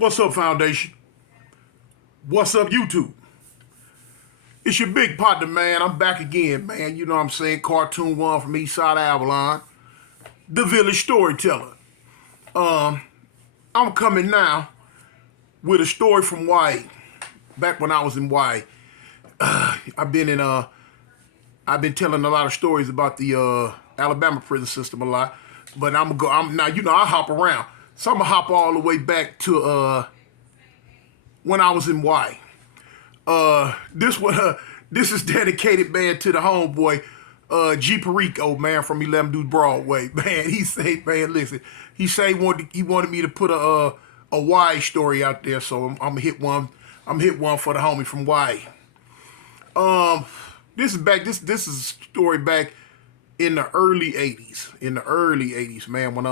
What's up, Foundation? What's up, YouTube? It's your big partner, man. I'm back again, man. You know what I'm saying? Cartoon one from East Side of Avalon. The Village Storyteller. I'm coming now with a story from Hawaii. Back when I was in Hawaii. I've been telling a lot of stories about the Alabama prison system a lot. But I'm now, I hop around. So I'm gonna hop all the way back to when I was in Hawaii. This is dedicated, man, to the homeboy, G Perico, man, from 11 Deuce Broadway. Man, he said, man, listen, he said he wanted me to put a Hawaii story out there, so I'm gonna hit one. I'm hit one for the homie from Hawaii. This is a story back in the early '80s. In the early '80s, man, when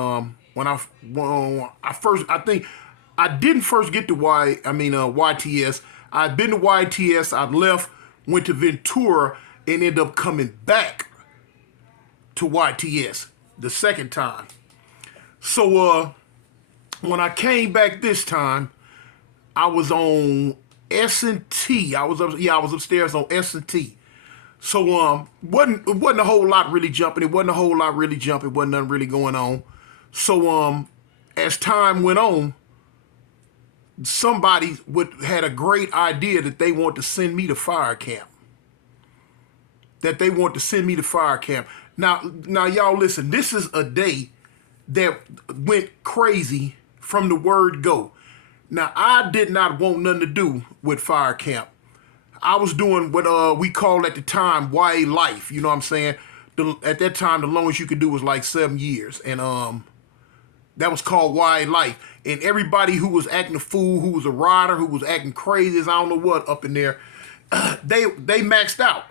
I first, I think I didn't first get to YTS. I'd been to YTS, I'd left, went to Ventura, and ended up coming back to YTS the second time. So when I came back this time, I was on S&T. I was upstairs on S&T. So wasn't a whole lot really jumping. It wasn't a whole lot really jumping. Wasn't nothing really going on. So as time went on, somebody had a great idea that they want to send me to fire camp. Now y'all listen. This is a day that went crazy from the word go. Now I did not want nothing to do with fire camp. I was doing what we called at the time YA life. You know what I'm saying? At that time, the longest you could do was like 7 years, and that was called YA life. And everybody who was acting a fool, who was a rider, who was acting crazy as I don't know what up in there, they maxed out.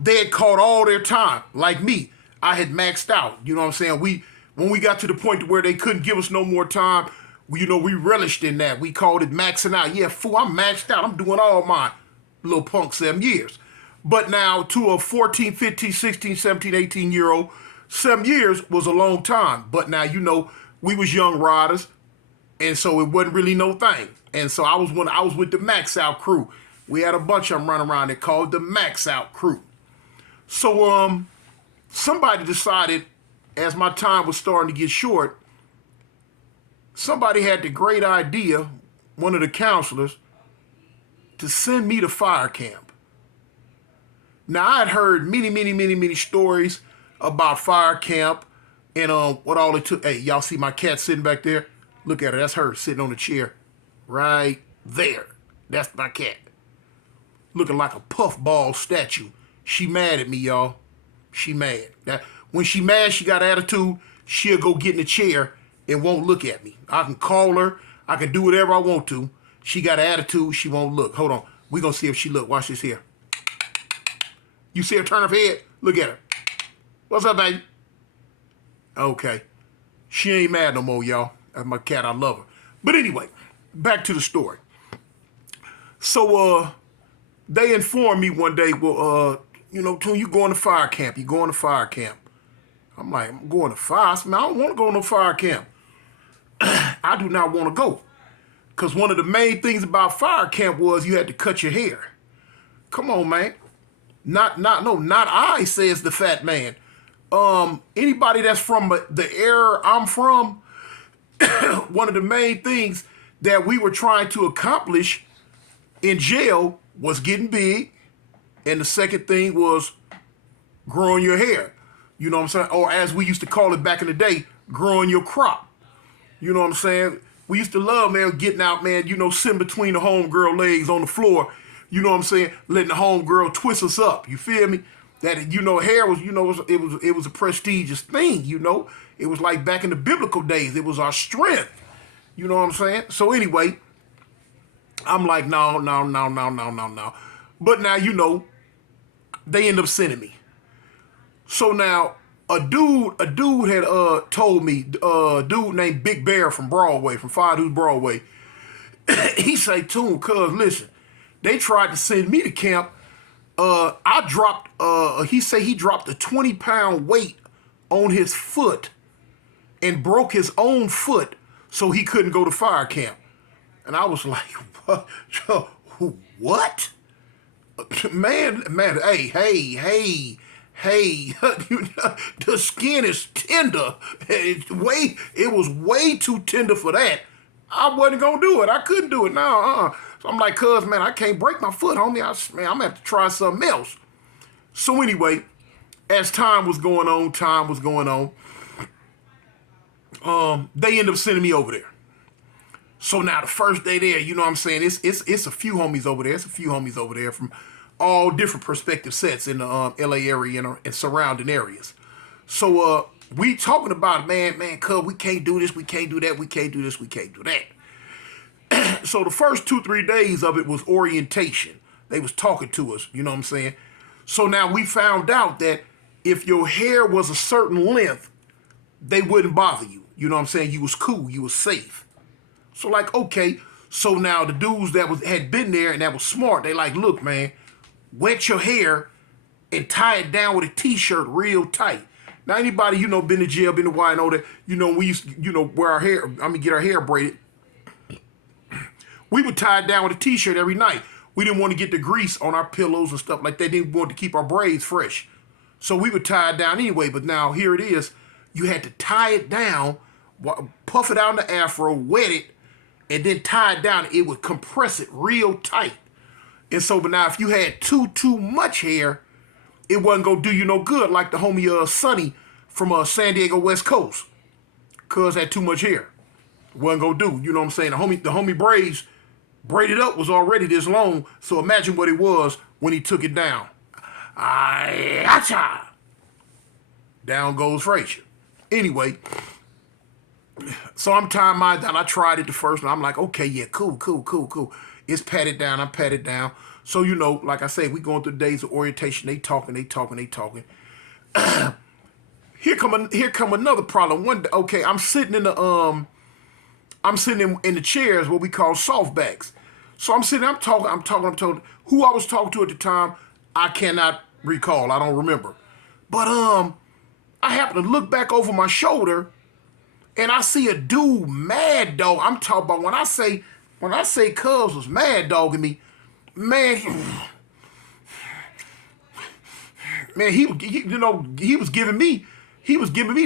They had caught all their time. Like me, I had maxed out. You know what I'm saying? When we got to the point to where they couldn't give us no more time, we relished in that. We called it maxing out. Yeah, fool, I'm maxed out. I'm doing all mine. Little punk 7 years. But now to a 14, 15, 16, 17, 18-year-old, 7 years was a long time. But now, we was young riders, and so it wasn't really no thing. And so I was with the Max Out crew. We had a bunch of them running around that called the Max Out crew. So somebody decided, as my time was starting to get short, somebody had the great idea, one of the counselors, to send me to fire camp. Now, I had heard many stories about fire camp and what all it took. Hey, y'all see my cat sitting back there? Look at her. That's her sitting on the chair right there. That's my cat. Looking like a puffball statue. She mad at me, y'all. She mad. When she mad, she got attitude. She'll go get in the chair and won't look at me. I can call her. I can do whatever I want to. She got an attitude. She won't look. Hold on. We're going to see if she look. Watch this here. You see her turn her head? Look at her. What's up, baby? Okay. She ain't mad no more, y'all. That's my cat. I love her. But anyway, back to the story. So, they informed me one day, well, Toon, you going to fire camp. You going to fire camp. I'm like, I'm going to fire? I said, man, I don't want to go to no fire camp. I do not want to go. Because one of the main things about fire camp was you had to cut your hair. Come on, man. Not I, says the fat man. Anybody that's from the era I'm from, one of the main things that we were trying to accomplish in jail was getting big. And the second thing was growing your hair. You know what I'm saying? Or as we used to call it back in the day, growing your crop. You know what I'm saying? We used to love, man, getting out, man, sitting between the homegirl legs on the floor, you know what I'm saying, letting the homegirl twist us up, you feel me? That, hair was, it was a prestigious thing, It was like back in the biblical days. It was our strength, you know what I'm saying? So anyway, I'm like, no. But now, they end up sending me. So now, a dude had told me, a dude named Big Bear from Broadway, from 5 Deuce Broadway, he say, Toon, cuz listen, they tried to send me to camp. I dropped, he say he dropped a 20-pound weight on his foot and broke his own foot so he couldn't go to fire camp. And I was like, what? What? Man, hey, the skin is tender. It was way too tender for that. I wasn't gonna do it. I couldn't do it. No. So I'm like, cuz, man, I can't break my foot, homie. Man, I'm gonna have to try something else. So anyway, as time was going on, they ended up sending me over there. So now the first day there, you know what I'm saying? It's a few homies over there. It's a few homies over there from all different perspective sets in the LA area and surrounding areas. So we talking about, man, cuz we can't do this, we can't do that, we can't do this, we can't do that. So the first 2-3 days of it was orientation. They was talking to us, you know what I'm saying? So now we found out that if your hair was a certain length, they wouldn't bother you. You know what I'm saying? You was cool, you was safe. So like, okay, so now the dudes that had been there and that was smart, they like, look, man, wet your hair and tie it down with a t-shirt real tight. Now anybody, you know, been to jail, been to Y, know that, you know, we used to, you know, wear our hair, get our hair braided. We would tie it down with a t-shirt every night. We didn't want to get the grease on our pillows and stuff like that. Didn't want to keep our braids fresh. So we would tie it down anyway, but now here it is. You had to tie it down, puff it out in the afro, wet it, and then tie it down. It would compress it real tight. And so, but now if you had too much hair, it wasn't gonna do you no good, like the homie Sonny from San Diego West Coast. Cuz had too much hair. Wasn't gonna do, you know what I'm saying? The homie braids braided up was already this long, so imagine what it was when he took it down. Ay-ya-cha! Down goes Frazier. Anyway, so I'm tying mine down. I tried it the first one. I'm like, okay, yeah, cool. It's patted down. I'm patted down. So, you know, like I said, we going through the days of orientation. They talking. Here come another problem. One day, okay, I'm sitting in the in the chairs, what we call softbacks. So I'm sitting, I'm talking. Who I was talking to at the time, I cannot recall. I don't remember. But I happen to look back over my shoulder and I see a dude mad dog. I'm talking about when I say Cubs was mad dogging me, man, he was giving me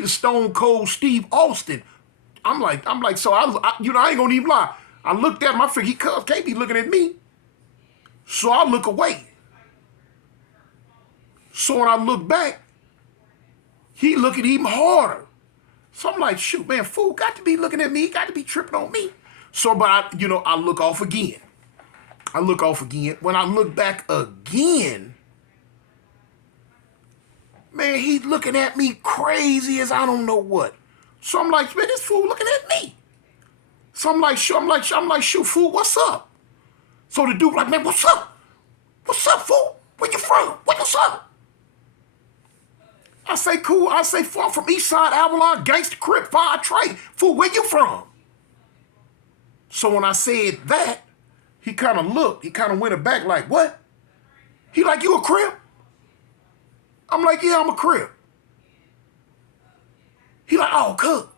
the Stone Cold Steve Austin. I'm like, so I ain't gonna even lie. I looked at him, I figured Cubs can't be looking at me. So I look away. So when I look back, he looking even harder. So I'm like, shoot, man, fool got to be looking at me, got to be tripping on me. So, but I look off again. When I look back again, man, he's looking at me crazy as I don't know what. So I'm like, man, this fool looking at me. So I'm like, shoot, fool, what's up? So the dude like, man, what's up? What's up, fool? Where you from? What's up? I say, cool. I say, fool, I'm from Eastside, Avalon, Gangsta Crip, Fire Trey. Fool, where you from? So when I said that, he kind of looked. He kind of went back like, what? He like, you a Crip? I'm like, yeah, I'm a Crip. He like, oh, cool.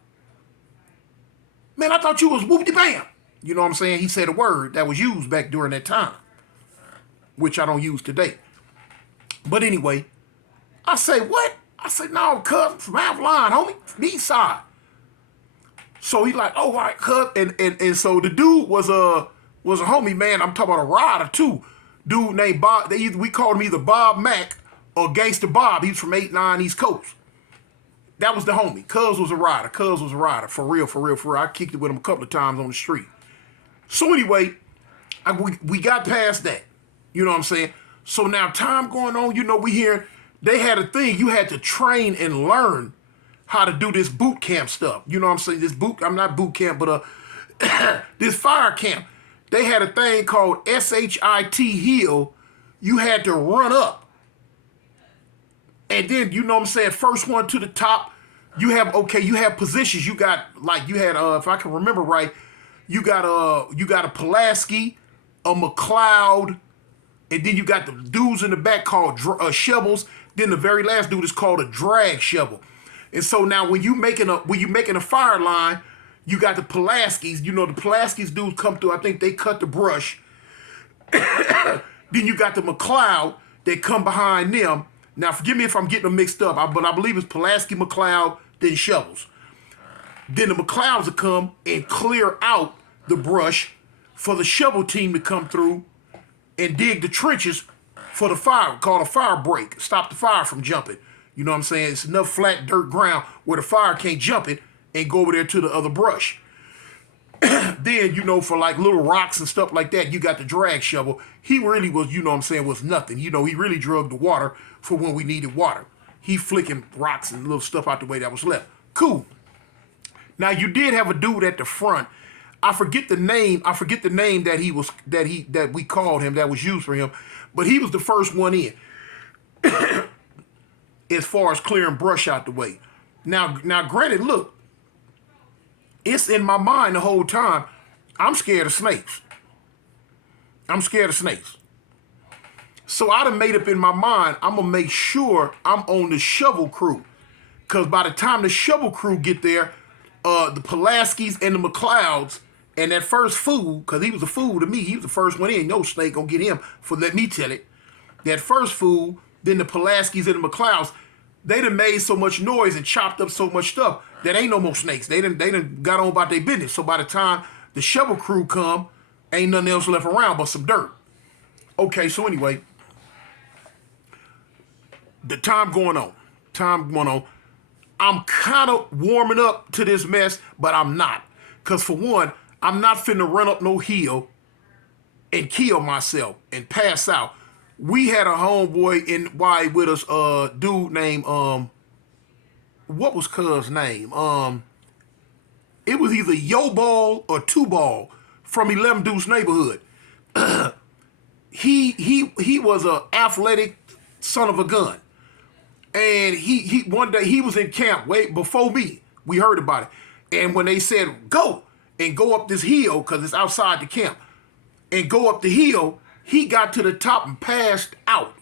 Man, I thought you was whoop-de-bam. You know what I'm saying? He said a word that was used back during that time, which I don't use today. But anyway, I say, what? I said, no, cuz, from Avalon, homie, from the east side. So he like, oh, all right, cuz. And so the dude was a homie, man. I'm talking about a rider, too. Dude named Bob. We called him either Bob Mack or Gangster Bob. He's from 8-9 East Coast. That was the homie. Cuz was a rider. For real. I kicked it with him a couple of times on the street. So anyway, we got past that. You know what I'm saying? So now time going on, you know, we hear they had a thing. You had to train and learn how to do this boot camp stuff. You know what I'm saying? I'm not boot camp, but this fire camp. They had a thing called SHIT Hill. You had to run up. And then, you know what I'm saying, first one to the top, you have positions. You got, like, you had, if I can remember right, you got a Pulaski, a McLeod, and then you got the dudes in the back called shovels. Then the very last dude is called a drag shovel. And so now when you making a fire line, You got the Pulaskis. You know, the Pulaskis dudes come through. I think they cut the brush. Then you got the McLeod that come behind them. Now, forgive me if I'm getting them mixed up, but I believe it's Pulaski, McLeod, then Shovels. Then the McLeods will come and clear out the brush for the shovel team to come through and dig the trenches for the fire, called a fire break, stop the fire from jumping. You know what I'm saying? It's enough flat dirt ground where the fire can't jump it and go over there to the other brush. Then, you know, for like little rocks and stuff like that, you got the drag shovel. He really was, you know what I'm saying, was nothing. You know, he really drugged the water for when we needed water. He flicking rocks and little stuff out the way that was left. Cool. Now, you did have a dude at the front. I forget the name that we called him, that was used for him, but he was the first one in as far as clearing brush out the way. Now, granted, look, it's in my mind the whole time, I'm scared of snakes. I'm scared of snakes. So I done made up in my mind, I'm going to make sure I'm on the shovel crew. Because by the time the shovel crew get there, the Pulaskis and the McLeods and that first fool, because he was a fool to me, he was the first one in, no snake going to get him for let me tell it. That first fool, then the Pulaskis and the McLeods, they done made so much noise and chopped up so much stuff that ain't no more snakes. They done got on about their business. So by the time the shovel crew come, ain't nothing else left around but some dirt. Okay, so anyway, the time going on. I'm kind of warming up to this mess, but I'm not. Because for one, I'm not finna run up no hill and kill myself and pass out. We had a homeboy in Y with us, dude named, what was cuz name? It was either Yo Ball or Two Ball from 11 Deuce neighborhood. He was a athletic son of a gun. And he one day he was in camp way before me. We heard about it. And when they said, go up this hill, because it's outside the camp, and go up the hill, he got to the top and passed out.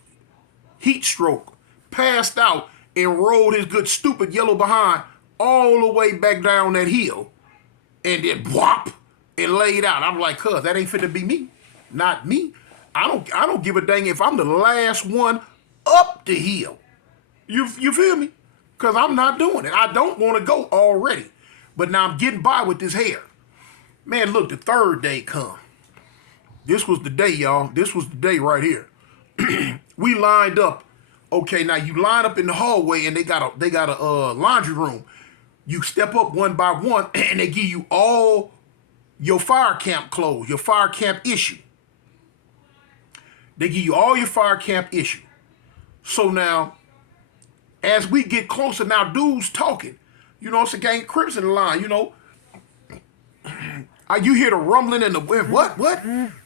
Heat stroke. Passed out and rolled his good stupid yellow behind all the way back down that hill. And then whop and laid out. I'm like, cuz, that ain't finna be me. Not me. I don't give a dang if I'm the last one up the hill. You feel me? Because I'm not doing it. I don't want to go already. But now I'm getting by with this hair. Man, look, the third day come. This was the day, y'all. This was the day right here. We lined up. Okay, now you line up in the hallway and they got a laundry room. You step up one by one and they give you all your fire camp clothes, your fire camp issue. They give you all your fire camp issue. So now, as we get closer, now dudes talking. You know, it's a gang Crips in the line, you know. You hear the rumbling and the what?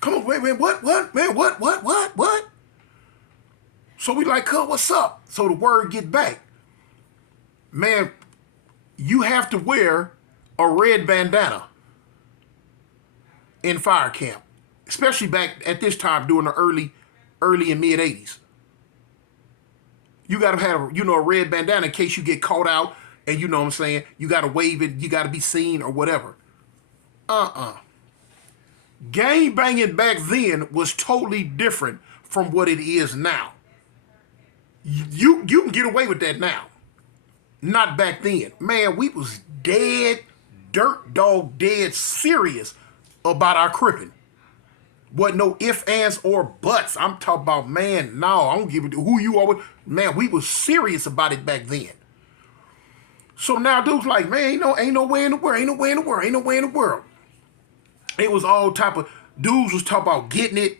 Come on, wait, what, man, what? So we like, cuz, what's up? So the word get back. Man, you have to wear a red bandana in fire camp. Especially back at this time during the early and mid 80s. You got to have, a red bandana in case you get caught out and you know what I'm saying, you got to wave it, you got to be seen or whatever. Gang banging back then was totally different from what it is now. You can get away with that now. Not back then. Man, we was dead, dirt dog dead serious about our cripping. Wasn't no ifs, ands, or buts. I'm talking about, man, no, I don't give a who you are with. Man, we was serious about it back then. So now dudes like, man, ain't no way in the world. It was all type of, dudes was talking about getting it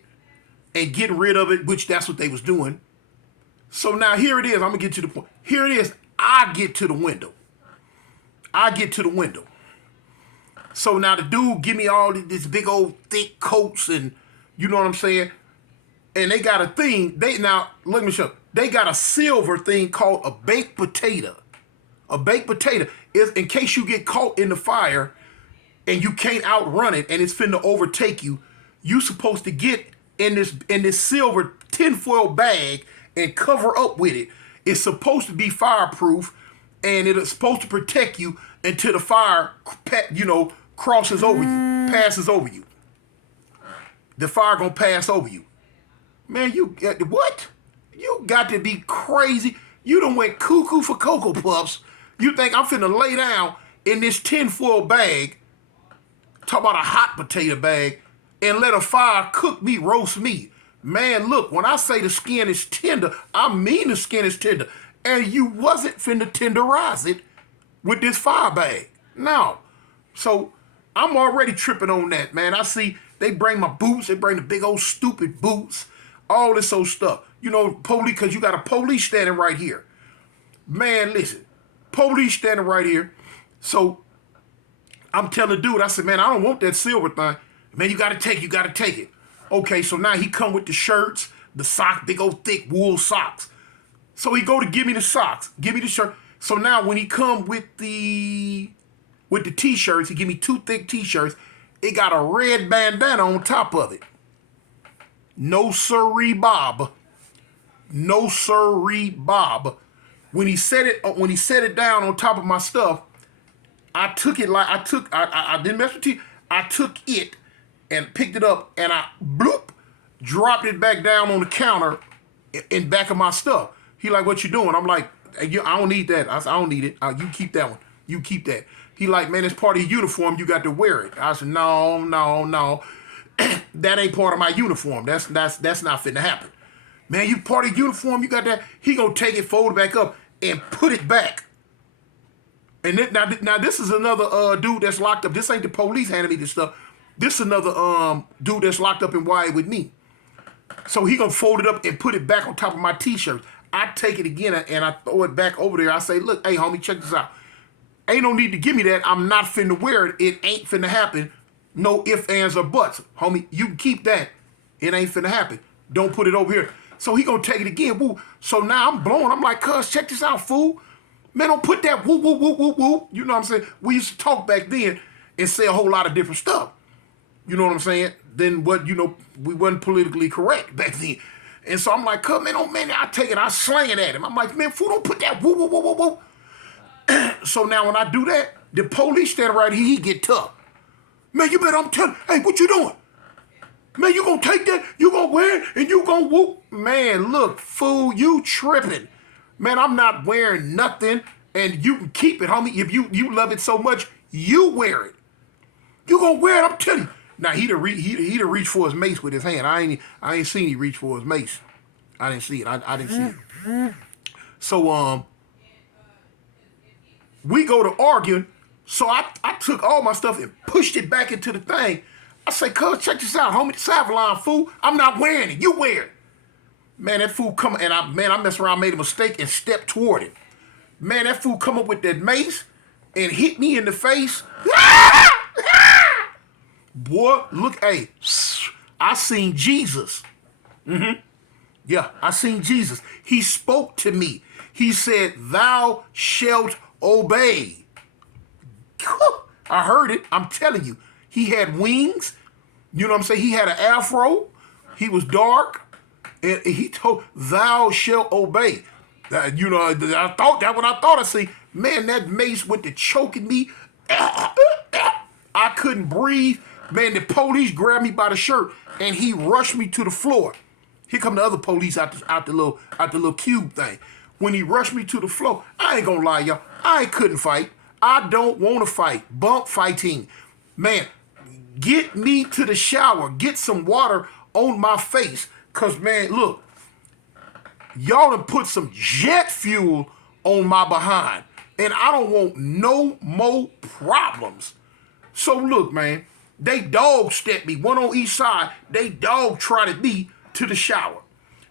and getting rid of it, which that's what they was doing. So now here it is, I'm gonna get to the point. Here it is, I get to the window. So now the dude give me all this big old thick coats and you know what I'm saying? And they got a thing, let me show you. They got a silver thing called a baked potato. A baked potato is in case you get caught in the fire and you can't outrun it and it's finna overtake you, you supposed to get in this silver tinfoil bag and cover up with it. It's supposed to be fireproof and it's supposed to protect you until the fire, crosses over you, passes over you. The fire gonna pass over you. Man, you what? You got to be crazy. You done went cuckoo for Cocoa Puffs. You think I'm finna lay down in this tinfoil bag, talk about a hot potato bag, and let a fire cook me, roast me. Man, look, when I say the skin is tender, I mean the skin is tender. And you wasn't finna tenderize it with this fire bag. No. So I'm already tripping on that, man. I see they bring my boots, they bring the big old stupid boots, all this old stuff. Police, because you got a police standing right here. Man, listen, police standing right here. So I'm telling the dude, I said, man, I don't want that silver thing. Man, you gotta take it. Okay, so now he come with the shirts, the socks, big old thick wool socks. So he go to give me the socks, give me the shirt. So now when he come with the t-shirts, he give me 2 thick t-shirts. It got a red bandana on top of it. No sirree, Bob. No sirree, Bob. When he set it down on top of my stuff, I took it like I didn't mess with it. I took it and picked it up and I dropped it back down on the counter in back of my stuff. He like, what you doing? I'm like, I don't need that. I said, I don't need it. You keep that one. You keep that. He like, man, it's part of your uniform. You got to wear it. I said, no. That ain't part of my uniform. That's not fitting to happen. Man, you part of uniform. You got that. He gonna take it, fold it back up, and put it back. And then, now this is another dude that's locked up. This ain't the police handing me this stuff. This is another dude that's locked up in Wyatt with me. So he gonna fold it up and put it back on top of my t-shirt. I take it again and I throw it back over there. I say, look, hey, homie, check this out. Ain't no need to give me that. I'm not finna wear it. It ain't finna happen. No ifs, ands, or buts. Homie, you can keep that. It ain't finna happen. Don't put it over here. So he gonna take it again. Woo. So now I'm blowing. I'm like, cuz, check this out, fool. Man, don't put that woo, woo, woo, woo, woo. You know what I'm saying? We used to talk back then and say a whole lot of different stuff. You know what I'm saying? Then what, we wasn't politically correct back then. And so I'm like, cuz, man, I take it, I slang it at him. I'm like, man, fool, don't put that woo, woo, woo, woo, woo. So now when I do that, the police standing right here, he get tough. Man, you better, I'm telling, hey, what you doing? Man, you gonna take that, you gonna wear it, and you gonna whoop. Man, look, fool, you tripping. Man, I'm not wearing nothing, and you can keep it, homie. If you love it so much, you wear it. You gonna wear it, I'm telling you. Now, he'd have reached for his mace with his hand. I ain't seen he reach for his mace. I didn't see it. I didn't see it. So, we go to arguing. So I took all my stuff and pushed it back into the thing. I say, cuz, check this out, homie. The Savlon, fool. I'm not wearing it. You wear it. Man, that fool come, and I messed around, made a mistake, and stepped toward it. Man, that fool come up with that mace and hit me in the face. Boy, look, hey, I seen Jesus. Yeah, I seen Jesus. He spoke to me. He said, thou shalt obey. I heard it. I'm telling you. He had wings. You know what I'm saying? He had an afro. He was dark. And he told, thou shalt obey. I thought that when I thought I see, man, that mace went to choking me. I couldn't breathe. Man, the police grabbed me by the shirt and he rushed me to the floor. Here come the other police out the little cube thing. When he rushed me to the floor, I ain't gonna lie, y'all. I couldn't fight. I don't want to fight. Bump fighting. Man, get me to the shower. Get some water on my face. Because, man, look. Y'all done put some jet fuel on my behind. And I don't want no more problems. So, look, man. They dog stepped me. One on each side. They dog trotted me to the shower.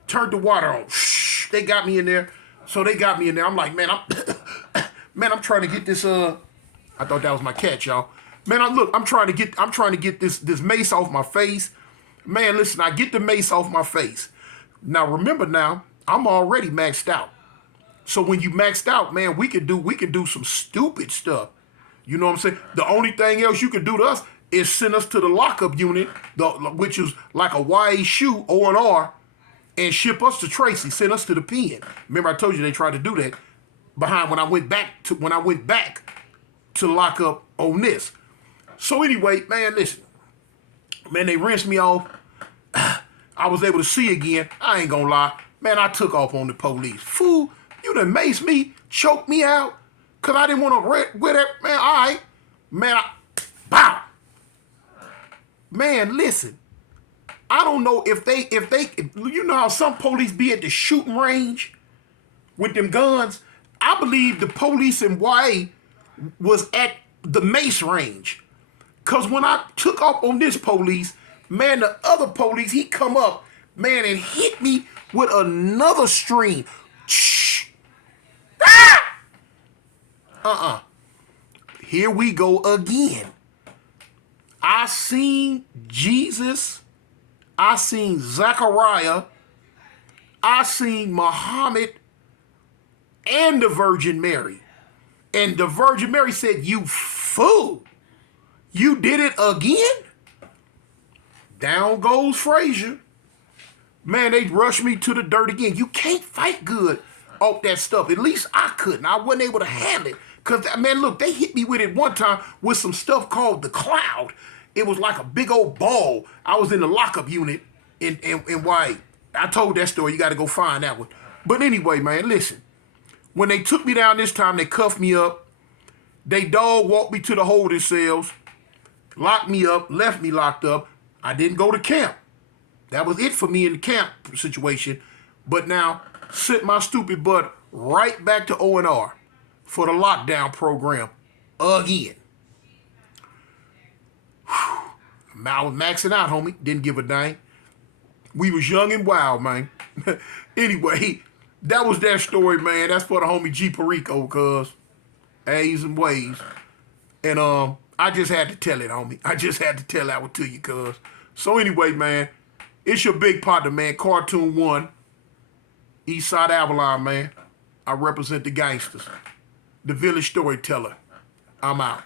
Turned the water on. Shh. They got me in there. So they got me in there. I'm like, man, I'm trying to get this, I thought that was my cat, y'all. Man, I'm trying to get this mace off my face. Man, listen, I get the mace off my face. Now, remember now, I'm already maxed out. So when you maxed out, man, we can do some stupid stuff. You know what I'm saying? The only thing else you can do to us is send us to the lockup unit, which is like a YA shoe, O&R, and ship us to Tracy, send us to the pen. Remember I told you they tried to do that. behind when I went back to lock up on this. So anyway, man, listen. Man, they rinsed me off. I was able to see again. I ain't gonna lie. Man, I took off on the police. Fool, you done maced me, choked me out, because I didn't want to wear that. Man, all right. Man, bow. Man, listen. I don't know if you know how some police be at the shooting range with them guns? I believe the police in YA was at the mace range. Because when I took off on this police, man, the other police, he come up, man, and hit me with another string. Shh. Ah! Here we go again. I seen Jesus. I seen Zechariah. I seen Muhammad and the Virgin Mary. And the Virgin Mary said, "You fool. You did it again?" Down goes Frazier. Man, they rushed me to the dirt again. You can't fight good off that stuff. At least I couldn't. I wasn't able to handle it. Because, man, look, they hit me with it one time with some stuff called the Cloud. It was like a big old ball. I was in the lockup unit in YA. I told that story. You got to go find that one. But anyway, man, listen. When they took me down this time, they cuffed me up. They dog walked me to the holding cells, locked me up, left me locked up. I didn't go to camp. That was it for me in the camp situation. But now, sent my stupid butt right back to O&R for the lockdown program again. Whew. I was maxing out, homie. Didn't give a dang. We was young and wild, man. Anyway, that was that story, man. That's for the homie G Perico, cuz. A's and ways. And I just had to tell it, homie. I just had to tell that one to you, cuz. So anyway, man, it's your big partner, man. Cartoon One. Eastside Avalon, man. I represent the gangsters. The village storyteller. I'm out.